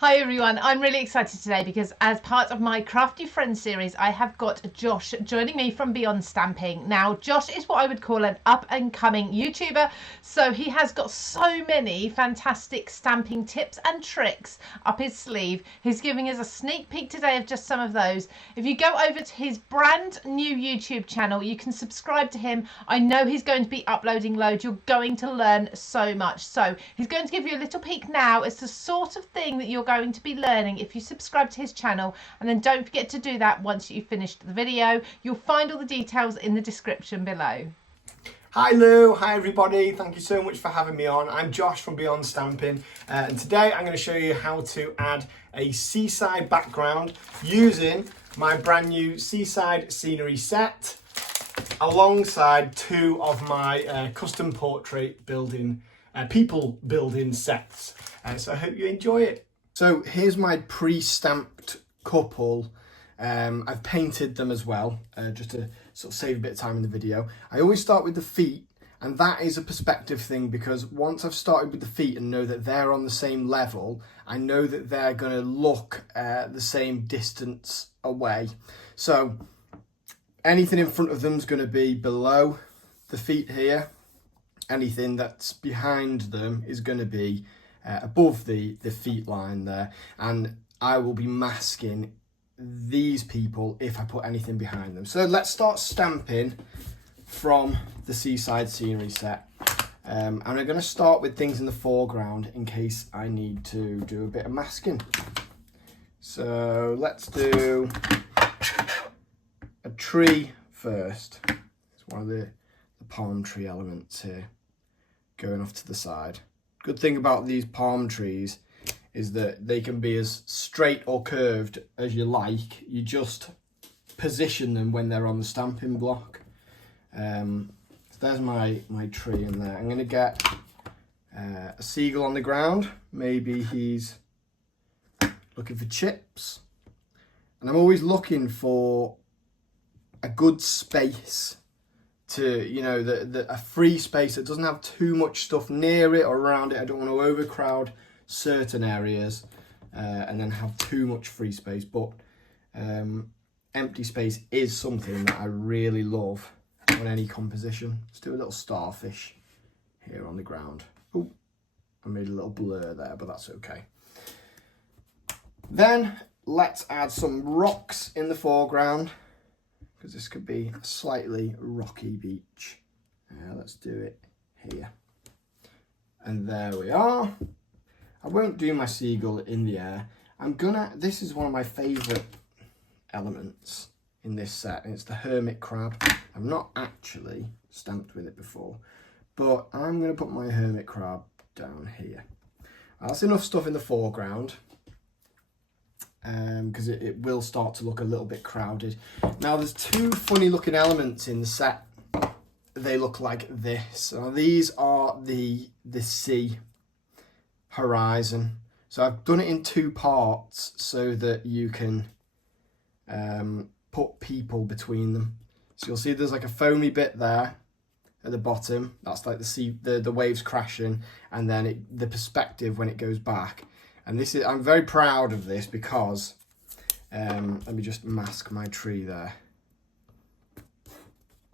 Hi everyone, I'm really excited today because as part of my Crafty Friends series, I have got Josh joining me from Beyond Stamping. Now, Josh is what I would call an up and coming YouTuber, so he has got so many fantastic stamping tips and tricks up his sleeve. He's giving us a sneak peek today of just some of those. If you go over to his brand new YouTube channel, you can subscribe to him. I know he's going to be uploading loads. You're going to learn so much. So he's going to give you a little peek now as the sort of thing that you're going to be learning if you subscribe to his channel, and then don't forget to do that once you've finished the video. You'll find all the details in the description below. Hi Lou, hi everybody, thank you so much for having me on. I'm Josh from Beyond Stamping, and today I'm going to show you how to add a seaside background using my brand new seaside scenery set alongside two of my custom portrait building, people building sets. So I hope you enjoy it. So here's my pre-stamped couple. I've painted them as well, just to sort of save a bit of time in the video. I always start with the feet, and that is a perspective thing, because once I've started with the feet and know that they're on the same level, I know that they're going to look the same distance away. So anything in front of them is going to be below the feet here. Anything that's behind them is going to be above the feet line there, and I will be masking these people if I put anything behind them. So let's start stamping from the seaside scenery set, and I'm going to start with things in the foreground in case I need to do a bit of masking. So let's do a tree first. It's one of the palm tree elements here going off to the side. Good thing about these palm trees is that they can be as straight or curved as you like. You just position them when they're on the stamping block. So there's my tree in there. I'm going to get a seagull on the ground. Maybe he's looking for chips. And I'm always looking for a good space to, you know, a free space that doesn't have too much stuff near it or around it. I don't want to overcrowd certain areas and then have too much free space, but empty space is something that I really love on any composition. Let's do a little starfish here on the ground. Oh, I made a little blur there, but that's okay. Then let's add some rocks in the foreground, because this could be a slightly rocky beach. Let's do it here. And there we are. I won't do my seagull in the air. This is one of my favourite elements in this set, and it's the hermit crab. I've not actually stamped with it before, but I'm going to put my hermit crab down here. That's enough stuff in the foreground, because it will start to look a little bit crowded. Now there's two funny looking elements in the set. They look like this. Now these are the sea horizon. So I've done it in two parts so that you can put people between them. So you'll see there's like a foamy bit there at the bottom. That's like the sea, the waves crashing, and then the perspective when it goes back. And this is, I'm very proud of this because, let me just mask my tree there.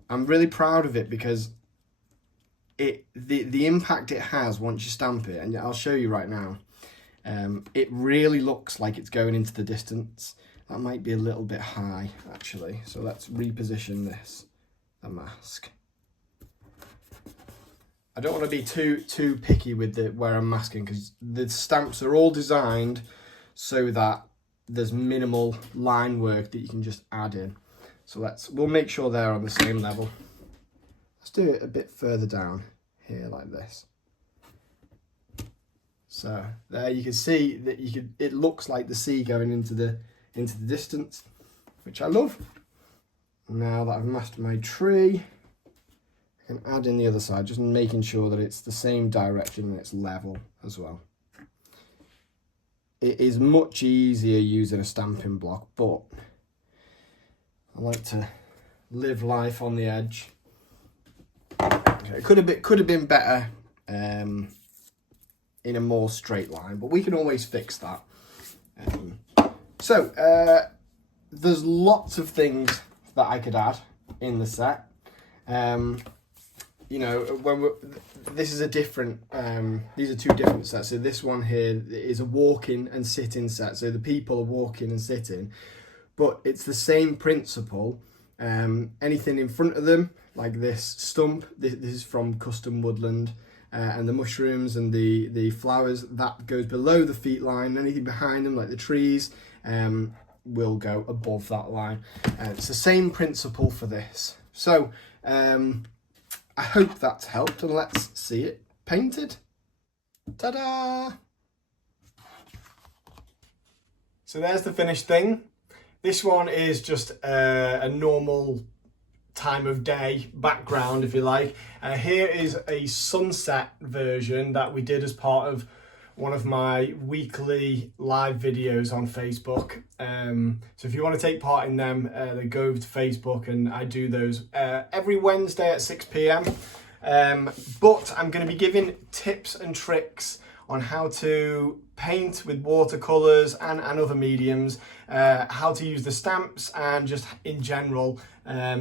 I'm really proud of it because the impact it has once you stamp it, and I'll show you right now, it really looks like it's going into the distance. That might be a little bit high actually, so let's reposition the mask. I don't want to be too picky with where I'm masking, because the stamps are all designed so that there's minimal line work that you can just add in. So we'll make sure they're on the same level. Let's do it a bit further down here like this. So there you can see that it looks like the sea going into the distance, which I love. Now that I've masked my tree, I can add in the other side, just making sure that it's the same direction and it's level as well. It is much easier using a stamping block, but I like to live life on the edge. Okay, it could have been better in a more straight line, but we can always fix that. There's lots of things that I could add in the set. You know, this is a different, these are two different sets. So this one here is a walking and sitting set. So the people are walking and sitting, but it's the same principle. Anything in front of them, like this stump, this is from Custom Woodland, and the mushrooms and the flowers, that goes below the feet line. Anything behind them, like the trees, will go above that line. It's the same principle for this. So I hope that's helped, and let's see it painted. Ta-da! So there's the finished thing. This one is just a normal time of day background, if you like. Here is a sunset version that we did as part of one of my weekly live videos on Facebook. So if you want to take part in them, then go over to Facebook, and I do those every Wednesday at 6 p.m. But I'm going to be giving tips and tricks on how to paint with watercolours and other mediums, how to use the stamps, and just in general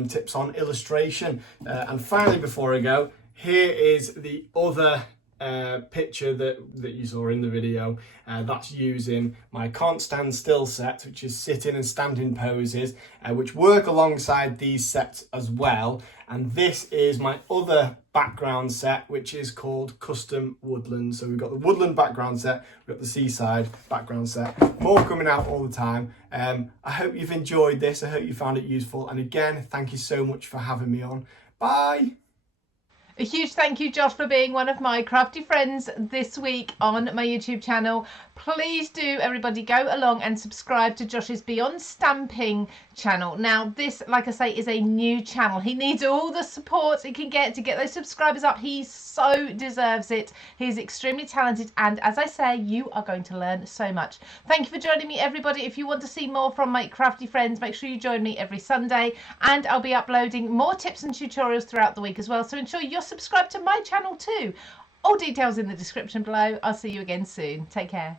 tips on illustration. And finally, before I go, here is the other picture that you saw in the video. That's using my can't stand still set, which is sitting and standing poses, which work alongside these sets as well. And this is my other background set, which is called Custom Woodland. So we've got the Woodland background set, we've got the Seaside background set, more coming out all the time. I hope you've enjoyed this. I hope you found it useful. And again, thank you so much for having me on. Bye. A huge thank you, Josh, for being one of my crafty friends this week on my YouTube channel. Please do, everybody, go along and subscribe to Josh's Beyond Stamping channel. Now, this, like I say, is a new channel. He needs all the support he can get to get those subscribers up. He so deserves it. He's extremely talented, and as I say, you are going to learn so much. Thank you for joining me, everybody. If you want to see more from my crafty friends, make sure you join me every Sunday, and I'll be uploading more tips and tutorials throughout the week as well, so ensure you're subscribed to my channel too. All details in the description below. I'll see you again soon. Take care.